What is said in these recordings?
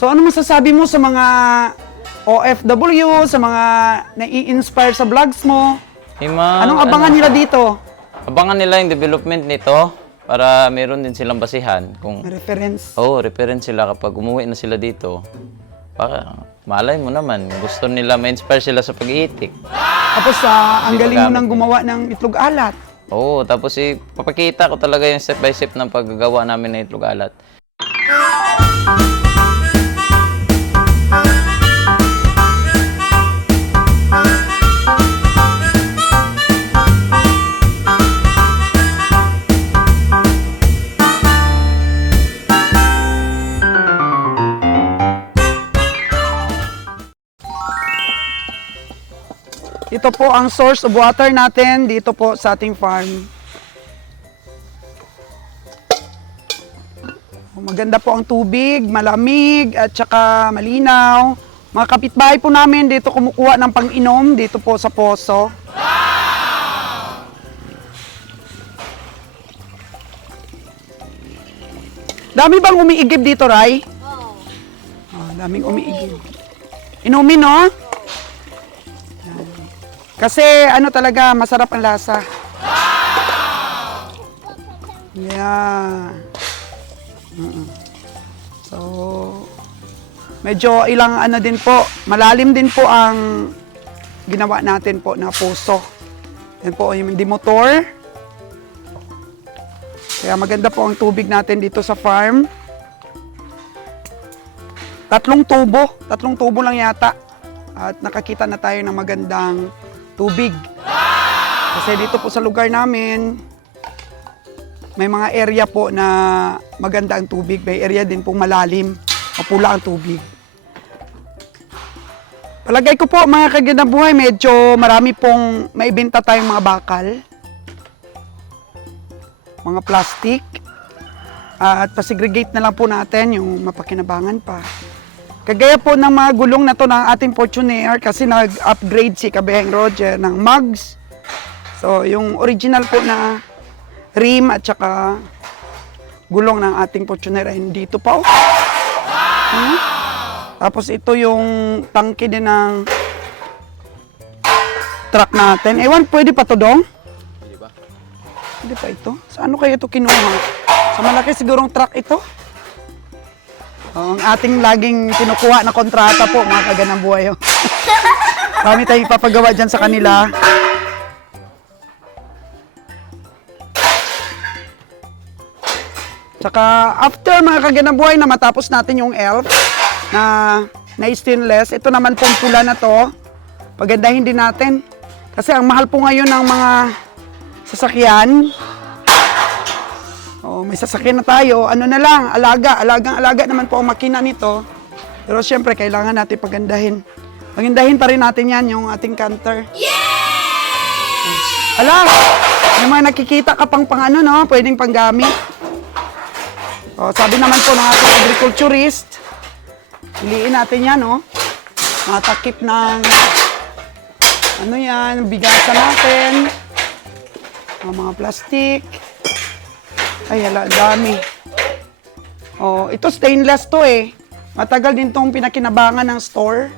So ano masasabi mo sa mga OFW, sa mga nai-inspire sa vlogs mo? Anong abangan nila dito? Abangan nila yung development nito para meron din silang basihan. Kung, Reference. reference sila kapag umuwi na sila dito. Para malay mo naman, gusto nila ma-inspire sila sa pag-iitik. Tapos ang galing mo nang gumawa ng itlog alat. Tapos papakita ko talaga yung step by step ng paggagawa namin ng itlog alat. Ito po ang source of water natin dito po sa ating farm. Maganda po ang tubig, malamig at saka malinaw. Mga kapitbahay po namin dito kumukuha ng pang-inom dito po sa poso. Dami bang umiigib dito, Ray? Oo. Daming umiigib. Inumin, no? Kasi ano talaga, masarap ang lasa. Yeah. So, medyo ilang ano din po, malalim din po ang ginawa natin po na puso. Yan po yung di motor. Kaya maganda po ang tubig natin dito sa farm. 3 tubo lang yata. At nakakita na tayo ng magandang tubig. Kasi dito po sa lugar namin, may mga area po na maganda ang tubig. May area din pong malalim, mapula ang tubig. Palagay ko po mga kaginabuhay, medyo marami pong maibenta tayong mga bakal. Mga plastic. At pasegregate na lang po natin yung mapakinabangan pa. Kagaya po ng mga gulong na to ng ating Fortuner kasi nag-upgrade si Kabeheng Roger ng mugs. So, yung original po na rim at saka gulong ng ating Fortuner ay dito pa. Tapos ito yung tangke din ng truck natin. Ewan, pwede pa to, Dong? Hindi ba? Hindi pa ito. Saan kaya ito kinuha? Sa malaki sigurong truck ito. Ang ating laging kinukuha na kontrata po, mga kaganang buhay. Marami tayong ipapagawa dyan sa kanila. Tsaka after mga kaganang buhay na matapos natin yung elf na stainless, ito naman pong pula na to, pagandahin din natin. Kasi ang mahal po ngayon ng mga sasakyan. May sasakyan na tayo, ano na lang, alaga naman po ang makina nito. Pero siyempre, kailangan natin pagandahin. Pagandahin pa rin natin yan, yung ating canter. Yeah! Ala, may mga nakikita ka pang ano, no? Pwedeng panggamit. Sabi naman po ng ating agriculturist, piliin natin yan, no? Mga takip ng, ano yan, bigasan natin. Mga plastic. Ay, hala, dami. Ito stainless to eh. Matagal din tong pinakinabangan ng store.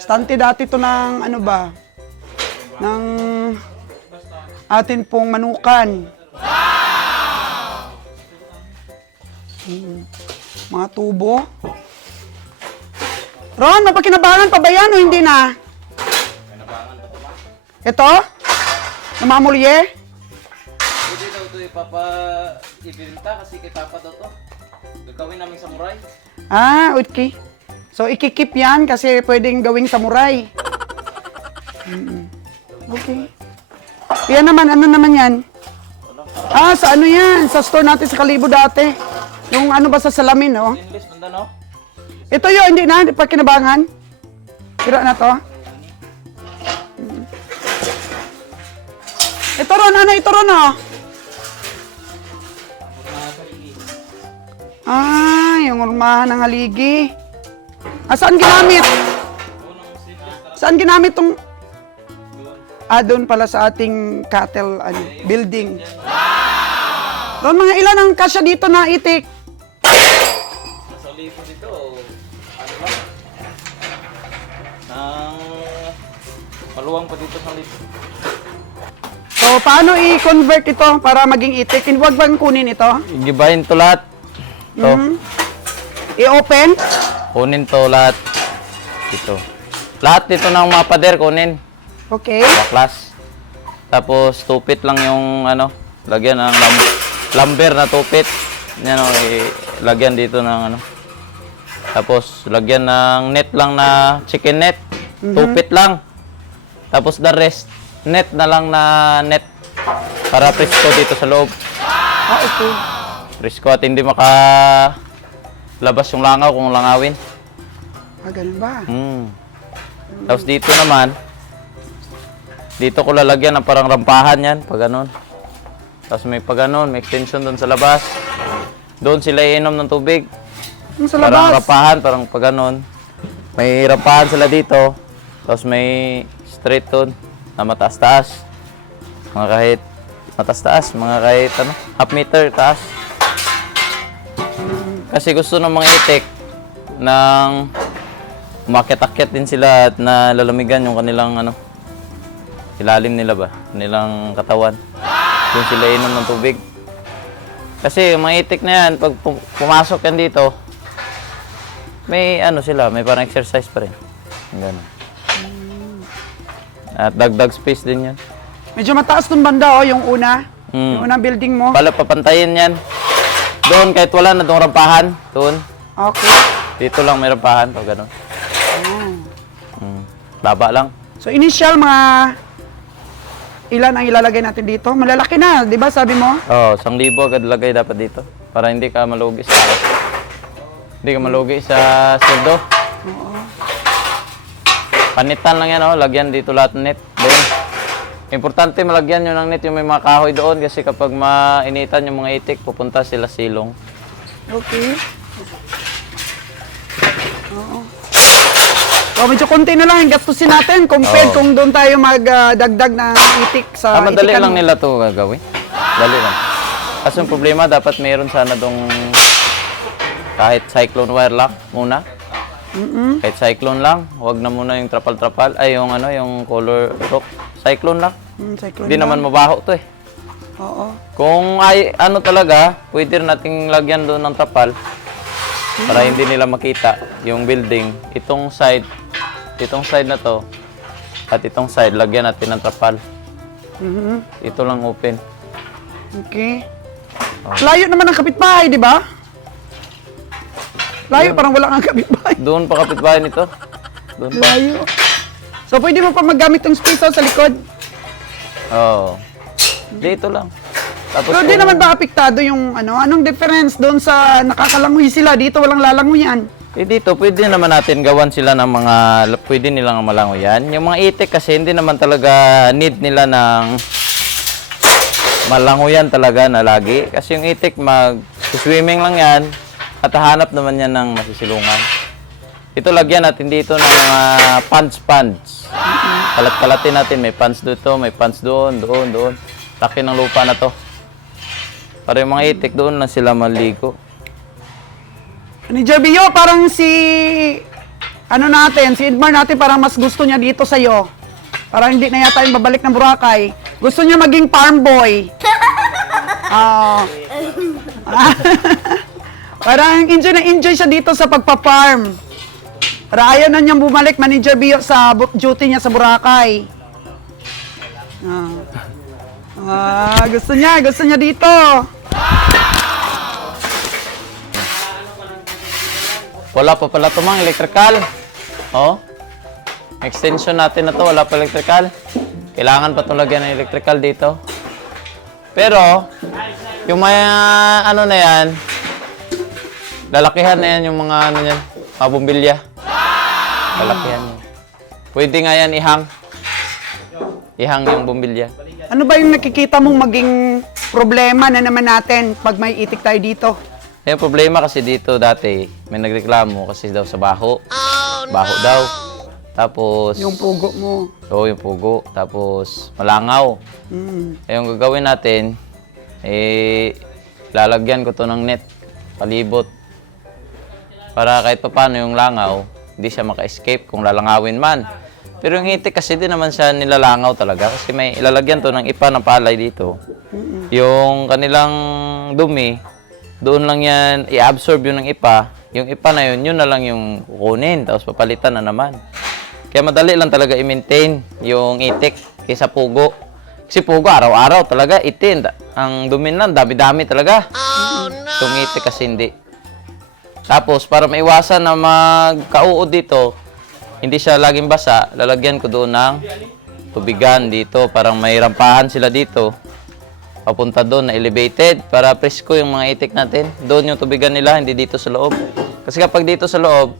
Stante dati to ng, ano ba? Ng atin pong manukan. Mga tubo. Ron, mapakinabangan pa ba yan o hindi na? Ito? Namamulye? Ibinta kasi kay Papa daw to. Gagawin namin samurai. Okay. So, ikikip yan kasi pwedeng gawing samurai. Okay. Yan naman, ano naman yan? Sa ano yan? Sa store natin sa Kalibo dati. Yung ano ba sa salamin, no? Stainless, banda, no? Ito yun, hindi na. Hindi pa kinabangan. Tira na to. Ito ron, ano? Ito ron, oh. Yung urmahan ng haligi. Saan ginamit? Saan ginamit tong... doon pala sa ating cattle building. Doon mga ilan ang kasya dito na itik? libo dito, ano lang? Maluwang pa dito sa libo. So, paano i-convert ito para maging itik? Huwag bang kunin ito? Gibahin to lahat. To. I-open? Kunin to lahat. Ito. Lahat dito ng mga pader, kunin. Okay. Baklas. Tapos, tupit lang yung, ano, lagyan ng lumber na tupit. Yan o, lagyan dito ng, ano. Tapos, lagyan ng net lang na chicken net. Tupit lang. Tapos, the rest, net na lang na net. Para presko dito sa loob. Ah, okay. Presko at hindi labas yung langaw kung langawin. Ah, ganun ba? Tapos dito naman, dito ko lalagyan ng parang rampahan yan, pag ganun. Tapos may pag ganun, may extension doon sa labas. Doon sila iinom ng tubig. Yung sa Parang labas? rampahan, parang pag ganun. May rampahan sila dito. Tapos may straight doon na mataas-taas. Mga kahit mataas-taas, mga kahit ano, half meter taas. Kasi gusto ng mga itik ng umakyat-akyat din sila at nalalamigan yung kanilang ano, ilalim nila ba, kanilang katawan. Doon sila inom ng tubig. Kasi yung mga itik na yan, pag pumasok yan dito, may ano sila, may parang exercise pa rin. Ganun. At dagdag space din yan. Medyo mataas dun banda, oh, yung una. Yung unang building mo. Pala papantayin yan. Doon, kahit wala na doong rampahan, doon. Okay. Dito lang may rampahan, pag ganun. Baba lang. So, initial mga ilan ang ilalagay natin dito? Malalaki na, di ba sabi mo? Oo, 1,000 agad lagay dapat dito. Para hindi ka malugi sa sweldo. Panitan lang yan, oh. Lagyan dito lahat ng net. Doon. Importante malagyan nyo ng net yung may mga kahoy doon kasi kapag mainitan yung mga itik, pupunta sila silong. Okay. Oo. So, medyo konti na lang yung gastusin natin compared Oo. kung doon tayo magdagdag ng itik sa Madali itikan lang mo. nila to gagawin. Dali lang. Kasi yung problema, dapat mayroon sana dong kahit cyclone wire lang muna. Kahit cyclone lang, huwag na muna yung trapal-trapal. Ay, yung ano, yung color rock. Cyclone lang. Cyclone Hindi lang. naman mabaho to eh. Oo. Kung ay ano talaga, pwede rin nating lagyan doon ng trapal para hindi nila makita yung building. Itong side na to at itong side, lagyan natin ng trapal. Ito lang open. Okay. Layo naman ang kapitbahay, di ba? Layo, parang wala kang kapitbahay. Doon pa kapitbahay nito. Doon pa. Layo. So, pwede mo pa maggamit ng space sa likod? Oo. Dito lang. Tapos Pero di naman ba apektado yung ano? Anong difference doon sa nakakalangoy sila? Dito walang lalangoyan. dito, pwede naman natin gawan sila ng mga, pwede nilang malangoyan. Yung mga itik kasi, hindi naman talaga need nila ng malangoyan talaga na lagi. Kasi yung itik, mag-swimming lang yan at hahanap naman yan ng masisilungan. Ito, lagyan natin dito ng mga ponds. Kalat-kalatin natin. May ponds dito, may ponds doon. Laki ng lupa na to. Para yung mga itik, doon na sila maligo. Ni Jebio, parang si Edmar natin, parang mas gusto niya dito sa'yo. Parang hindi na yata yung babalik ng Boracay. Gusto niya maging farm boy. Parang enjoy siya dito sa pagpa-farm. Para ayaw na niyang bumalik, Manager Bio, sa duty niya sa Boracay. Gusto niya dito. Wala pa pala ito mga electrical. Oh. Extension natin na to, wala pa electrical. Kailangan pa itong lagyan ng electrical dito. Pero, yung mga ano na yan, lalakihan na yan yung mga ano yan, mga bumbilya. Lalakihan yan. Pwede nga yan ihang. Ihang yung bumbilya. Ano ba yung nakikita mong maging problema na naman natin pag may itik tayo dito? Yung problema kasi dito dati, may nagreklamo kasi daw sa baho. Baho daw. Tapos... Yung pugo mo. Oo, yung pugo. Tapos malangaw. Yung gagawin natin, lalagyan ko to ng net. Palibot. Para kahit papaano yung langaw, hindi siya maka-escape kung lalangawin man. Pero yung itik kasi di naman siya nilalangaw talaga kasi may ilalagyan to ng ipa ng palay dito. Yung kanilang dumi, doon lang yan i-absorb yun ng ipa. Yung ipa na yun, yun na lang yung kukunin, tapos papalitan na naman. Kaya madali lang talaga i-maintain yung itik kaysa pugo. Kasi pugo, araw-araw talaga itin. Ang dumi lang, dami-dami talaga. Yung itik kasi hindi. Tapos, para maiwasan na magkauod dito, hindi siya laging basa, lalagyan ko doon ng tubigan dito. Parang may rampahan sila dito. Papunta doon na elevated para presko yung mga itik natin. Doon yung tubigan nila, hindi dito sa loob. Kasi kapag dito sa loob,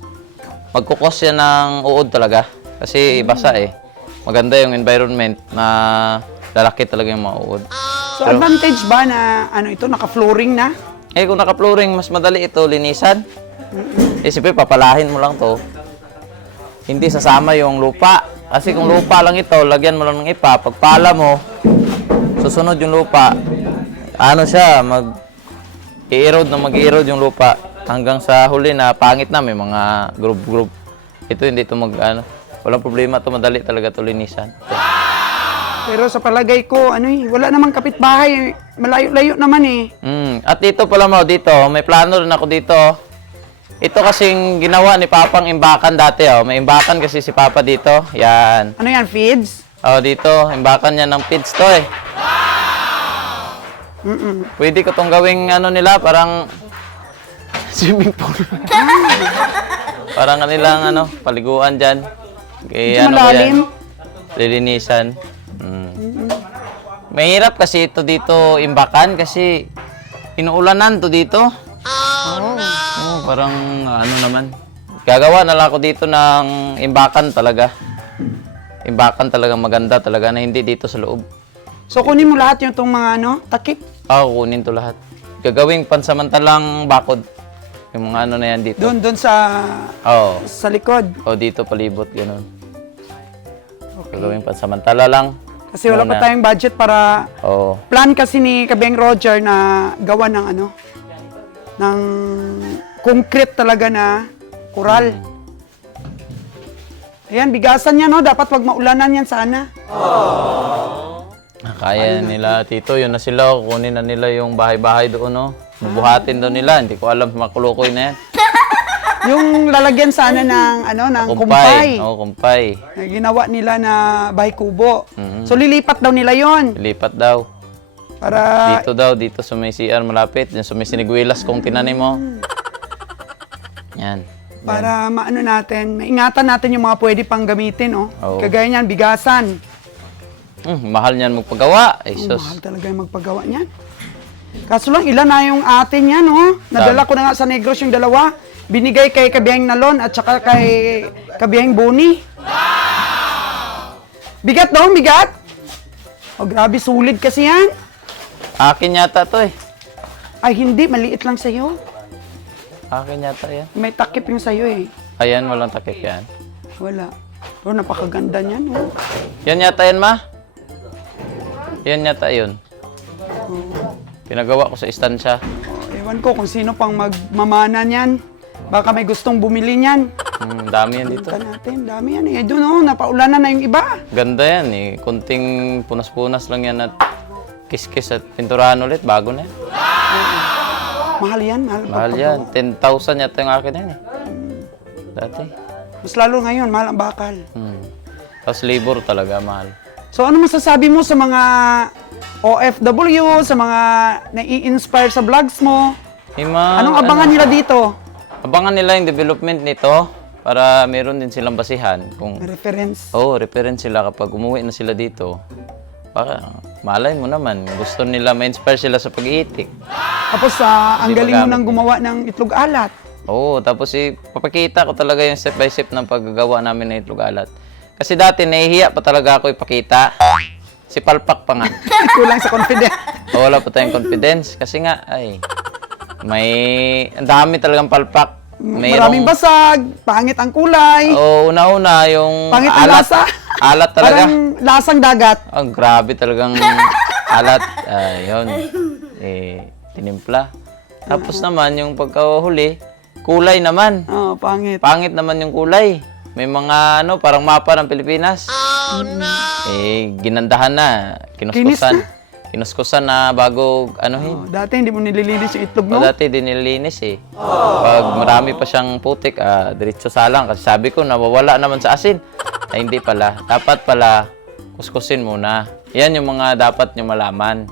magkukos yan ng uod talaga. Kasi basa eh. Maganda yung environment na lalaki talaga yung mga uod. So, advantage ba na ito, naka-flooring na? Eh, kung naka-flooring, mas madali ito, linisan. Eh, siyempre, papalahin mo lang to. Hindi sasama yung lupa. Kasi kung lupa lang ito, lagyan mo lang ng ipa. Pagpala mo, susunod yung lupa. Ano siya, mag-i-erode na mag-i-erode yung lupa. Hanggang sa huli na pangit na, may mga group. Ito, hindi ito walang problema ito, madali talaga ito linisan. Pero sa palagay ko, wala namang kapitbahay. Malayo-layo naman eh. At dito pala mo, dito, may plano rin ako dito. Ito kasing ginawa ni Papang imbakan dati. May imbakan kasi si Papa dito. Yan. Ano yan, feeds? Dito, imbakan niya ng feeds to eh. Pwede ko tong gawing nila, parang swimming pool. Parang kanilang paliguan dyan. Medyo malalim. Lilinisan. Mahirap kasi ito dito imbakan kasi inuulanan to dito. Parang naman. Gagawa na lang ako dito ng imbakan talaga. Imbakan talaga maganda talaga na hindi dito sa loob. So kunin mo lahat yung itong mga takip? Kunin to lahat. Gagawing pansamantalang bakod. Yung mga na yan dito. Doon sa likod? Dito palibot, ganun. Okay. Gagawing pansamantala lang. Kasi wala pa tayong budget para plan kasi ni Kabeng Roger na gawa ng ng concrete talaga na kural. Ayan, bigasan yan, dapat wag maulanan yan sana. Kaya nila, Tito, yun na sila. Kunin na nila yung bahay-bahay doon, Bubuhatin doon nila. Hindi ko alam, makulukoy na yan. Yung lalagyan sana ng kumpay. Kumpay. Na ginawa nila na bahay kubo. So, lilipat daw nila yon. Lilipat daw. Para... Dito sa may CR malapit. Yung sa may siniguilas kung tinanim mo. Yan. Para maingatan natin yung mga pwede pang gamitin, Kagaya niyan, bigasan. Mahal niyan magpagawa. Mahal talaga yung magpagawa niyan. Kaso lang, ilan na yung atin yan, Nadala ko na nga sa Negros yung dalawa. Binigay kay Kabiheng Nalon at saka kay Kabiheng Boni. Bigat daw, bigat. Grabe, sulit kasi yan. Akin yata to eh. Ay, hindi. Maliit lang sa'yo. Akin yata yan. May takip yung sa'yo eh. Ayan, walang takip yan. Wala. Pero napakaganda niyan, Yan yata yan, ma? Yan yata yun. Pinagawa ko sa istansya. Ewan ko kung sino pang magmamana niyan. Baka may gustong bumili niyan. Dami yan dito. Natin, dami yan eh. Doon, napaulanan na yung iba. Ganda yan eh. Kunting punas-punas lang yan at kiss-kiss at pinturahan ulit. Bago na yan. Mahal yan, Mahal yan. 10,000 yata yung akin yan eh. Dati. Mas lalo ngayon, mahal ang bakal. Tapos labor talaga, mahal. So ano masasabi mo sa mga OFW, sa mga nai-inspire sa vlogs mo? Anong abangan nila dito? Abangan nila yung development nito para meron din silang basihan. Kung reference. Reference sila kapag umuwi na sila dito. Baka malay mo naman, gusto nila ma-inspire sila sa pag-iitik. Tapos ang galing mo nang gumawa ng itlog alat. Tapos papakita ko talaga yung step by step ng paggagawa namin ng itlog alat. Kasi dati nahihiya pa talaga ako ipakita. Si Palpak pa nga. Kulang sa confidence. Wala pa tayong confidence. Kasi nga, ang dami talagang palpak. Maraming basag, pangit ang kulay. Una-una yung pangit ang lasa. Alat talaga. Parang lasang dagat. Grabe talagang alat. Yun. Tinimpla. Tapos naman, yung pagkahuli, kulay naman. Oh, pangit. Pangit naman yung kulay. May mga ano, parang mapa ng Pilipinas. Oh, no! Eh, ginandahan na. Kinuskusan. Kinuskusan na bago anuhin. Oh, dati hindi mo nililinis yung itlog, O no? dati din nililinis eh. Pag marami pa siyang putik, diretso salang. Kasi sabi ko, nawawala naman sa asin. Ay, hindi pala. Dapat pala, kuskusin muna. Yan yung mga dapat nyo malaman.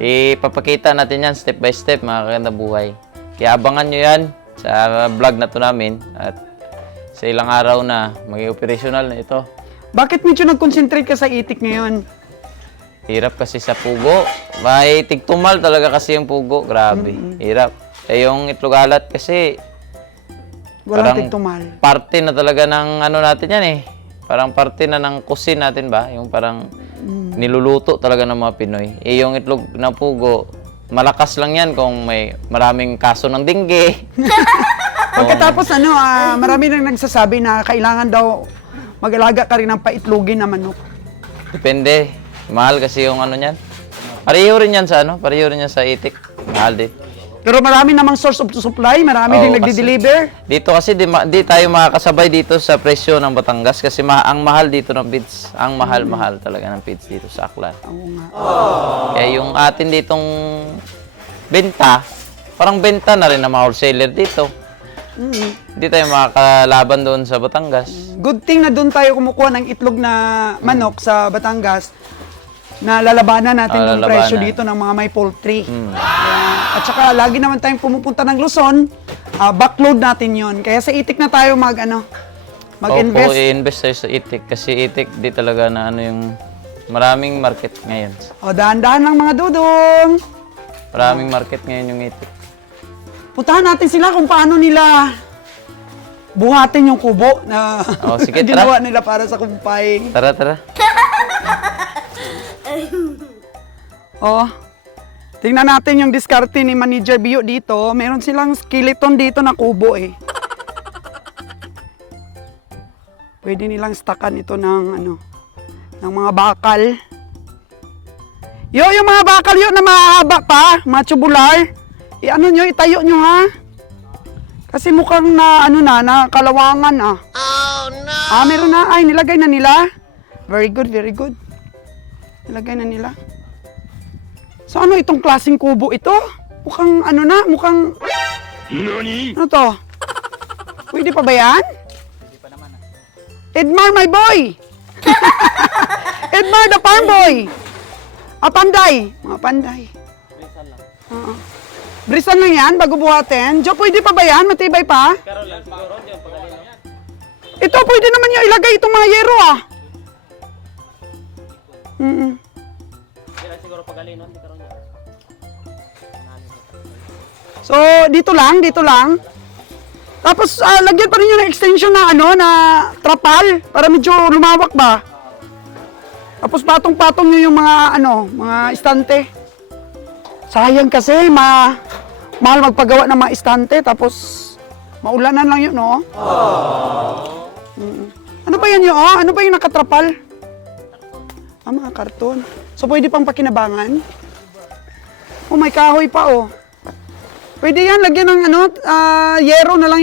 Ipapakita natin yan step by step, mga kaganda buhay. Kaya abangan nyo yan sa vlog na to namin. At sa ilang araw na, maging operational na ito. Bakit medyo nag-concentrate ka sa itik ngayon? Hirap kasi sa pugo. May tigtumal talaga kasi yung pugo. Grabe. Hirap. Eh yung itlog alat kasi Walang parang tigtumal. parte na talaga ng ano natin yan eh. Parang parte na ng kusin natin ba? Yung parang niluluto talaga ng mga Pinoy. Eh yung itlog na pugo, malakas lang yan kung may maraming kaso ng dengue. Pagkatapos marami nang nagsasabi na kailangan daw mag-alaga ka rin ng paitlogin na manok. Depende. Mahal kasi yung ano niyan. Pareho rin yan sa ano? Pareho rin yan sa itik. Mahal din. Pero marami namang source of supply, marami Oo, din kasi nagdi-deliver. Dito kasi di tayo makakasabay dito sa presyo ng Batangas kasi ang mahal dito ng feeds. Ang mahal-mahal talaga ng feeds dito sa Aklan. Oo nga. Kaya yung atin ditong benta, parang benta na rin ng mga wholesaler dito. Hindi tayo makakalaban doon sa Batangas. Good thing na doon tayo kumukuha ng itlog na manok sa Batangas na lalabanan natin yung Lalabanan. presyo dito ng mga may poultry. At saka lagi naman tayong pumupunta ng Luzon, backload natin yon. Kaya sa itik na tayo mag-invest. Opo, i-invest tayo sa itik kasi itik di talaga na ano yung maraming market ngayon. O, dahan-dahan lang mga dudong. Maraming market ngayon yung itik. Puntahan natin sila kung paano nila buhatin yung kubo na Oh, sige, ginawa nila para sa kumpay. Tara, tara. Oh, tingnan natin yung diskarte ni Manager Bio dito. Meron silang skeleton dito na kubo eh. Pwede nilang stackan ito ng ng mga bakal. Yung mga bakal na mahaba pa, mga tubular. Itayo nyo ha. Kasi mukhang na kalawangan ah. Oh no! Meron na. Ay, nilagay na nila. Very good, very good. Nilagay na nila. So ano itong klaseng kubo ito? Mukhang mukhang... Nani? Ano to? Pwede pa ba yan? Pwede pa naman Edmar, my boy! Edmar, the farm boy! Panday! Mga panday. Brisan lang. Brisan lang yan, bago buhatin. Jo, pwede pa ba yan? Matibay pa? Ito, pwede naman yung ilagay itong mga yero ah. Siguro pagalinon, di karon. So, dito lang. Tapos, lagyan pa rin yung extension na na trapal para medyo lumawak ba. Tapos, patong-patong nyo yung mga istante. Sayang kasi, mahal magpagawa ng mga istante, tapos, maulanan lang yun, no? Ano ba yan yun, Ano ba yung nakatrapal? Mga karton. So, pwede pang pakinabangan? Oh, may kahoy pa, oh. Pwede yan, lagyan ng yero na lang.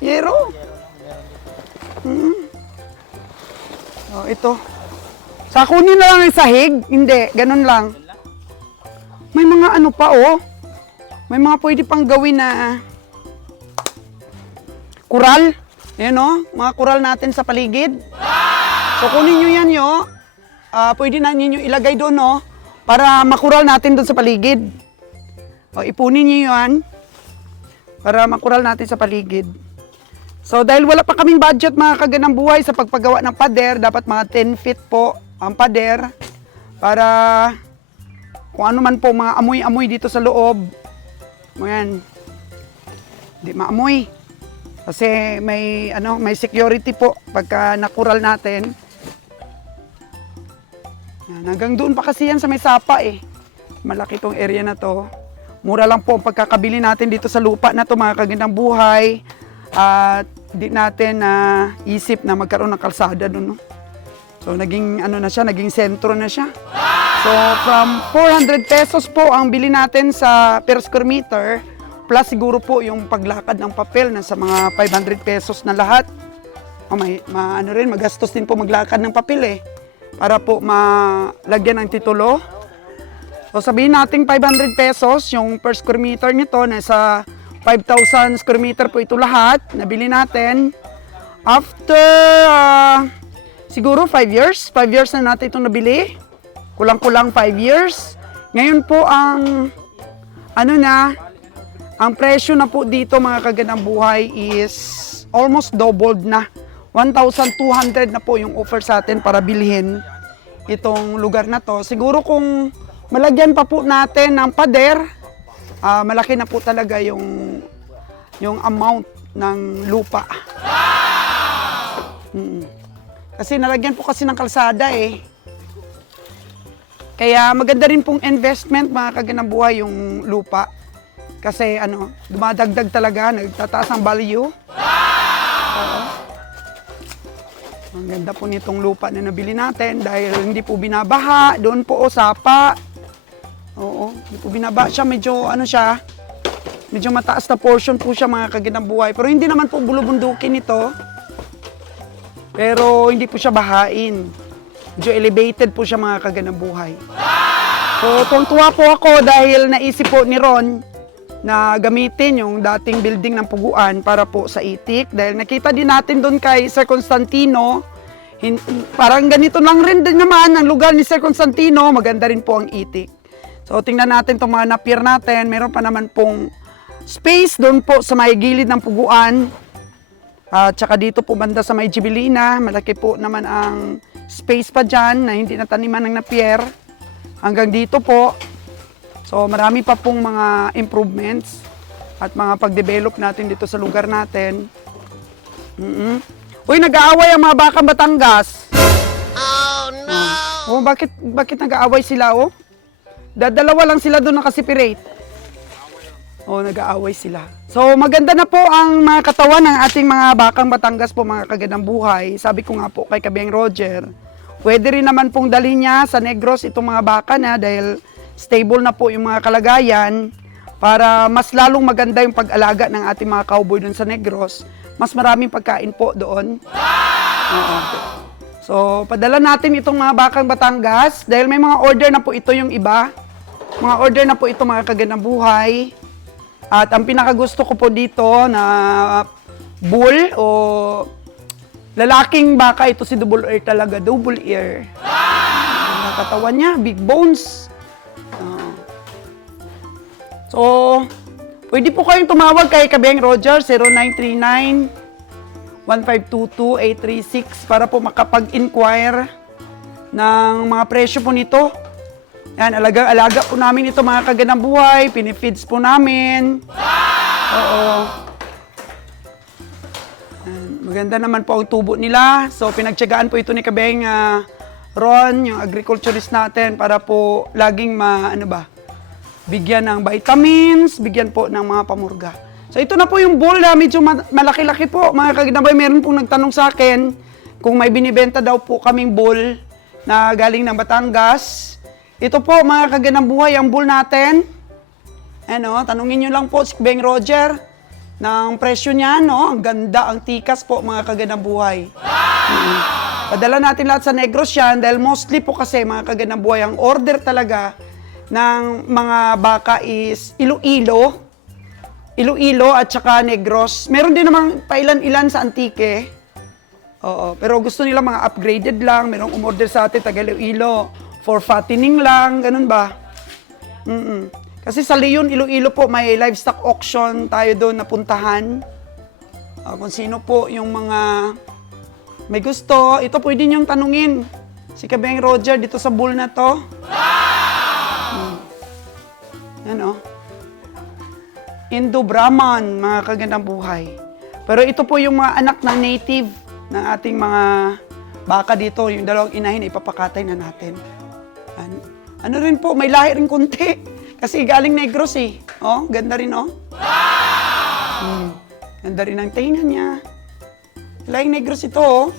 Yero. Oh, ito. Sakunin na lang yung sahig. Hindi, ganun lang. May mga pa, oh. May mga pwede pang gawin na kural. Ayan, oh. Mga kural natin sa paligid. So, kunin nyo yan, yo. Pwede na ninyo ilagay doon, no? Para makural natin doon sa paligid. O, ipunin nyo yan. Para makural natin sa paligid. So, dahil wala pa kaming budget mga kaganang buhay sa pagpagawa ng pader, dapat mga 10 feet po ang pader. Para kung ano man po mga amoy-amoy dito sa loob. Ayan. Hindi maamoy. Kasi may security po pagka nakural natin. Yan, hanggang doon pa kasi yan sa may sapa eh. Malaki tong area na to. Mura lang po ang pagkakabili natin dito sa lupa na to mga kagandang buhay. At di natin isip na magkaroon ng kalsada doon. No? So naging naging sentro na siya. So from 400 pesos po ang bili natin sa per square meter. plus siguro po yung paglakad ng papel na sa mga 500 pesos na lahat. Ano rin, magastos din po maglakad ng papel eh. Para po malagyan ng titulo. So sabihin natin 500 pesos yung per square meter nito, nasa 5,000 square meter po ito lahat, nabili natin. After siguro 5 years na natin itong nabili. Kulang-kulang 5 years. Ngayon po ang ang presyo na po dito mga kagandang buhay is almost doubled na. 1,200 na po yung offer sa atin para bilhin itong lugar na to. Siguro kung malagyan pa po natin ng pader, malaki na po talaga yung amount ng lupa. Kasi nalagyan po kasi ng kalsada eh. Kaya maganda rin pong investment mga kagandang buhay yung lupa. Kasi dumadagdag talaga, nagtataas ang value. Oo. Ang ganda po nitong lupa na nabili natin dahil hindi po binabaha. Doon po sapa. Oo, hindi po binabaha siya. Medyo mataas na portion po siya mga kagandang buhay. Pero hindi naman po bulubundukin ito. Pero hindi po siya bahain. Medyo elevated po siya mga kagandang buhay. So, tuwang-tuwa po ako dahil naisip po ni Ron na gamitin yung dating building ng Puguan para po sa itik. Dahil nakita din natin doon kay Sir Constantino, parang ganito lang rin din naman ang lugar ni Sir Constantino, maganda rin po ang itik. So tingnan natin itong mga napier natin, meron pa naman pong space doon po sa may gilid ng Puguan. At saka dito po banda sa may Jibilina, malaki po naman ang space pa dyan na hindi nataniman ng napier. Hanggang dito po. So marami pa pong mga improvements at mga pag-develop natin dito sa lugar natin. Uy, nag-aaway ang mga bakang Batangas. Oh no! Oh, bakit nag-aaway sila oh? Dalawa lang sila doon nakasipirate. Oh, nag-aaway sila. So maganda na po ang mga katawan ng ating mga bakang Batangas po mga kagandang buhay. Sabi ko nga po kay Kabeng Roger, pwede rin naman pong dalhin niya sa Negros itong mga baka na dahil stable na po yung mga kalagayan para mas lalong maganda yung pag-alaga ng ating mga cowboy doon sa Negros. Mas maraming pagkain po doon. So, padala natin itong mga bakang Batangas dahil may mga order na po ito yung iba. Mga order na po ito mga kagandang buhay. At ang pinakagusto ko po dito na bull o lalaking baka, ito si double ear talaga, double ear. Ang katawan niya, big bones. So, pwede po kayong tumawag kay Kabeng Roger, 0939-1522-836 para po makapag-inquire ng mga presyo po nito. Yan, alaga po namin ito mga kagandang buhay, pinifeeds po namin. Oo. Yan, maganda naman po ang tubo nila. So, pinagtiyagaan po ito ni Kabeng Ron, yung agriculturist natin, para po laging bigyan ng vitamins, bigyan po ng mga pamurga. So ito na po yung bull na medyo malaki-laki po. Mga kagandang buhay, meron pong nagtanong sa akin kung may binibenta daw po kaming bull na galing ng Batangas. Ito po mga kagandang buhay, ang bull natin. Tanungin nyo lang po si Beng Roger ng presyo niya, no? Ang ganda, ang tikas po mga kagandang buhay. Padala natin lahat sa Negros yan dahil mostly po kasi mga kagandang buhay, ang order talaga ng mga baka is Iloilo at saka Negros. Meron din namang pailan-ilan sa Antique. Oo, pero gusto nila mga upgraded lang. Merong umorder sa atin, taga Iloilo, for fattening lang, ganun ba? Kasi sa Leon, Iloilo po, may livestock auction tayo doon napuntahan. Kung sino po yung mga may gusto, ito pwede niyong tanungin. Si Kabeng Roger dito sa bull na to. Indo-Brahman, mga kagandang buhay. Pero ito po yung mga anak ng native ng ating mga baka dito. Yung dalawang inahin, ipapakatay na natin. Ano rin po, may lahi rin kunti. Kasi galing Negros eh. Oh, ganda rin oh. Ganda rin ang tingnan niya. Lahing Negros ito oh.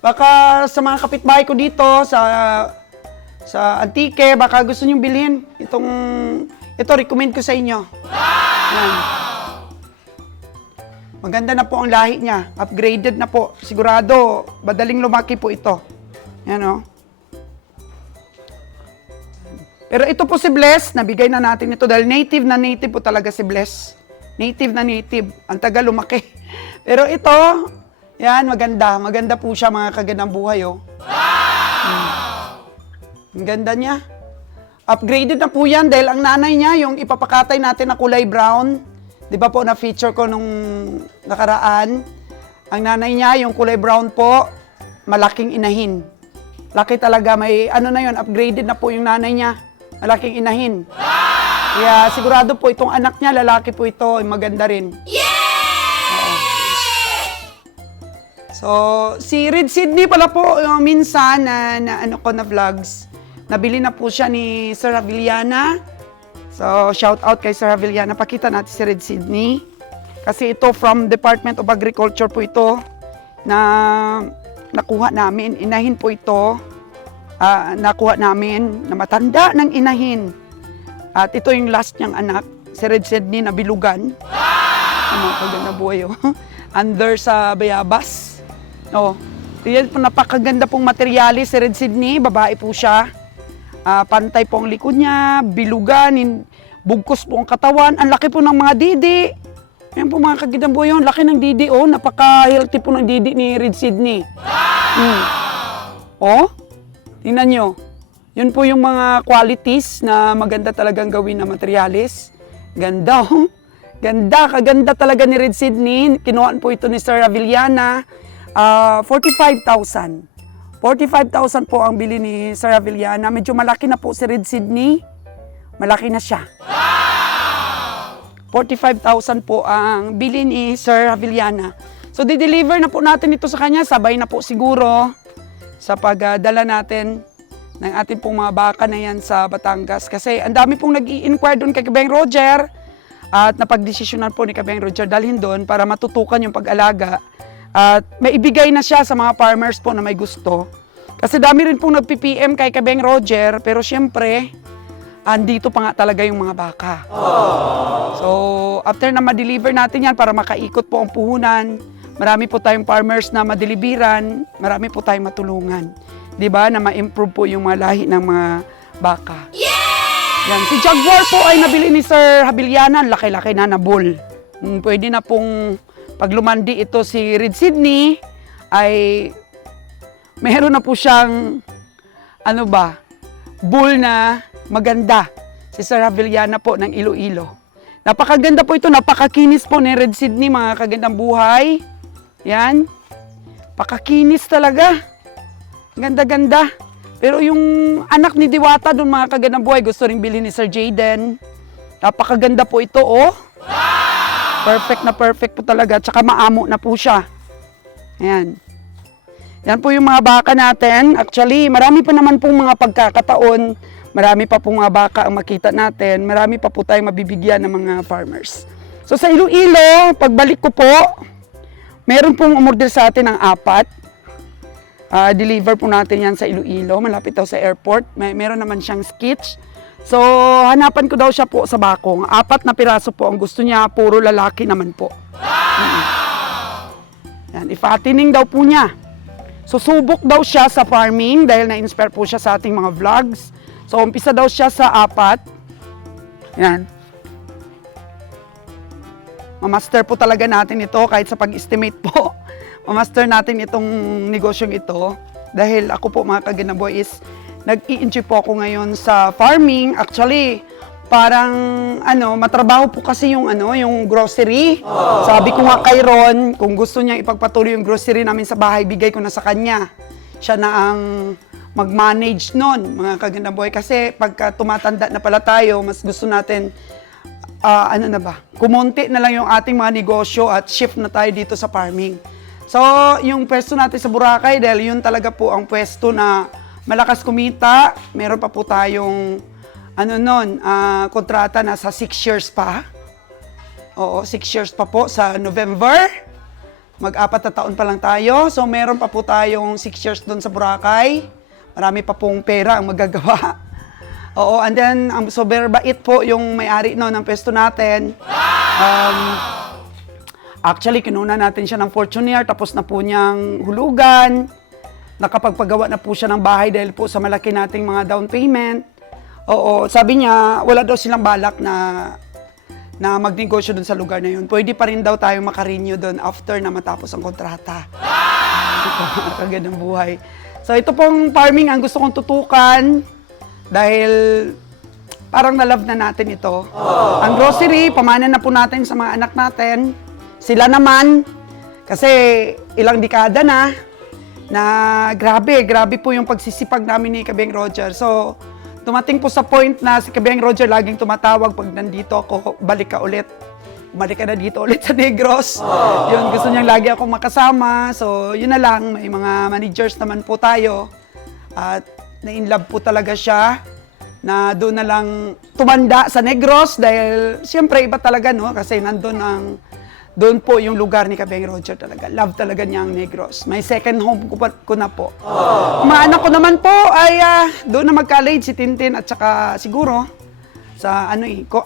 Baka sa mga kapitbahay ko dito, sa Antique, baka gusto niyong bilhin. Ito, recommend ko sa inyo. Yan. Maganda na po ang lahi niya. Upgraded na po. Sigurado, madaling lumaki po ito. Yan o. Pero ito po si Bless, nabigay na natin ito dahil native po talaga si Bless. Native na native. Ang tagal lumaki. Pero ito, yan, maganda. Maganda po siya, mga kagandang buhay, oh. Ang ganda niya. Upgraded na po yan dahil ang nanay niya, yung ipapakatay natin na kulay brown, di ba po na-feature ko nung nakaraan, ang nanay niya, yung kulay brown po, malaking inahin. Laki talaga, may ano na yun, upgraded na po yung nanay niya, malaking inahin. Kaya sigurado po itong anak niya, lalaki po ito, maganda rin. So, si Red Sydney pala po, minsan na ano ko na vlogs, nabili na po siya ni Sir Aviliana. So, shout out kay Sir Aviliana. Pakita natin si Red Sydney. Kasi ito from Department of Agriculture po ito na nakuha namin. Inahin po ito. Nakuha namin na matanda ng inahin. At ito yung last niyang anak, si Red Sydney na bilugan. Ano, kaganda buhay, oh. Under sa bayabas. Oh. Yan po, napakaganda pong materyales si Red Sydney. Babae po siya. Pantay po ang likod niya, bilugan, bugkos po ang katawan. Ang laki po ng mga didi. Yan po mga kagandang buhay, oh. Laki ng didi, oh. Napaka-healthy po ng didi ni Red Sydney. Oh, tingnan nyo. Yun po yung mga qualities na maganda talagang gawin na materyales. Ganda, oh. Ganda, kaganda talaga ni Red Sydney. Kinuhaan po ito ni Sir Aviliana. 45,000. 45,000 po ang bili ni Sir Aviliana. Medyo malaki na po si Red Sydney. Malaki na siya. 45,000 po ang bili ni Sir Aviliana. So, di-deliver na po natin ito sa kanya. Sabay na po siguro sa pagdala natin ng ating pong mga baka na yan sa Batangas. Kasi ang dami pong nag-i-inquire doon kay Kabeng Roger at napagdesisyonan po ni Kabeng Roger dalhin doon para matutukan yung pag-alaga. At maibigay na siya sa mga farmers po na may gusto. Kasi dami rin pong nag-PPM kay Kabeng Roger, pero syempre, andito pa nga talaga yung mga baka. So, after na ma-deliver natin yan para makaikot po ang puhunan, marami po tayong farmers na madeliveran, marami po tayong matulungan. Diba? Na ma-improve po yung mga lahi ng mga baka. Yan. Si Jaguar po ay nabili ni Sir Aviliana, laki-laki na bull. Pwede na pong pag lumandi ito si Red Sydney, ay meron na po siyang, ano ba, bull na maganda. Si Sir Aviliana po ng Iloilo. Napakaganda po ito, napakakinis po ni Red Sydney, mga kagandang buhay. Yan. Pakakinis talaga. Ganda-ganda. Pero yung anak ni Diwata doon, mga kagandang buhay, gusto rin bilhin ni Sir Jaden. Napakaganda po ito, oh. Perfect na perfect po talaga. Tsaka maamo na po siya. Ayan. Yan po yung mga baka natin. Actually, marami pa naman pong mga pagkakataon. Marami pa pong mga baka ang makita natin. Marami pa po tayong mabibigyan ng mga farmers. So sa Iloilo, pagbalik ko po, meron pong umorder sa atin ng 4. Deliver po natin yan sa Iloilo. Malapit daw sa airport. Meron naman siyang sketch. So, hanapan ko daw siya po sa Bakong. 4 na piraso po ang gusto niya. Puro lalaki naman po. Yan, ifattening daw po niya. Susubok daw siya sa farming dahil na-inspire po siya sa ating mga vlogs. So, umpisa daw siya sa 4. Yan. Mamaster po talaga natin ito kahit sa pag-estimate po. Mamaster natin itong negosyong ito. Dahil ako po mga kaganaboy is nag-i-enjoy po ako ngayon sa farming. Actually, parang matrabaho po kasi yung yung grocery. Sabi ko nga kay Ron, kung gusto niya ipagpatuloy yung grocery namin sa bahay, bigay ko na sa kanya. Siya na ang mag-manage nun, mga kagandang buhay. Kasi pagka tumatanda na pala tayo, mas gusto natin, kumonti na lang yung ating mga negosyo at shift na tayo dito sa farming. So, yung pwesto natin sa Boracay, dahil yun talaga po ang pwesto na malakas kumita. Meron pa po tayong kontrata na sa 6 years pa. Oo, 6 years pa po sa November. Mag-4 na taon pa lang tayo. So, meron pa po tayong 6 years doon sa Boracay. Marami pa pong pera ang magagawa. Oo, and then, ang sober bait po yung may-ari ng pwesto natin. Actually, kinuna natin siya ng Fortuner, tapos na po niyang hulugan. Nakapagpagawa na po siya ng bahay dahil po sa malaki nating mga down payment. Oo, sabi niya, wala daw silang balak na magnegosyo dun sa lugar na yun. Pwede pa rin daw tayo makarenew dun after na matapos ang kontrata. Wow! Kagandang buhay. So ito pong farming ang gusto kong tutukan dahil parang na-love na natin ito. Ang grocery, pamana na po natin sa mga anak natin. Sila naman, kasi ilang dekada na grabe po yung pagsisipag namin ni Kabeng Roger. So, tumating po sa point na si Kabeng Roger laging tumatawag pag nandito ako, balik ka ulit. Balik ka na dito ulit sa Negros. Yun, gusto niyang lagi akong makasama. So, yun na lang. May mga managers naman po tayo. At na-inlove po talaga siya na doon na lang tumanda sa Negros dahil siyempre iba talaga, no? Kasi doon po yung lugar ni Kabeng Roger talaga. Love talaga niya ang Negros. May second home ko na po. Ang mga anak ko naman po ay doon na mag-college si Tintin at saka siguro sa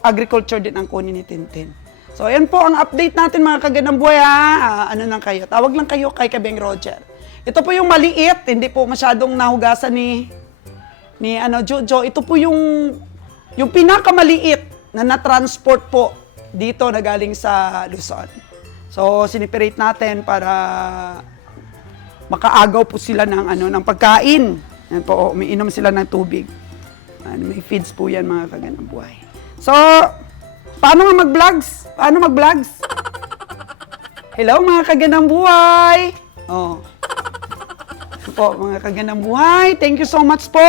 agriculture din ang kunin ni Tintin. So ayan po ang update natin mga kagandang buhay ha. Ano lang kayo? Tawag lang kayo kay Kabeng Roger. Ito po yung maliit, hindi po masyadong nahugasan ni Jojo. Ito po yung pinakamaliit na na-transport po dito na galing sa Luzon. So, siniperate natin para makaagaw po sila ng pagkain. Yan po, umiinom sila ng tubig. May feeds po yan mga kagandang buhay. So, paano nga mag-vlogs? Hello mga kagandang buhay! Oh. Po, mga kagandang buhay, thank you so much po!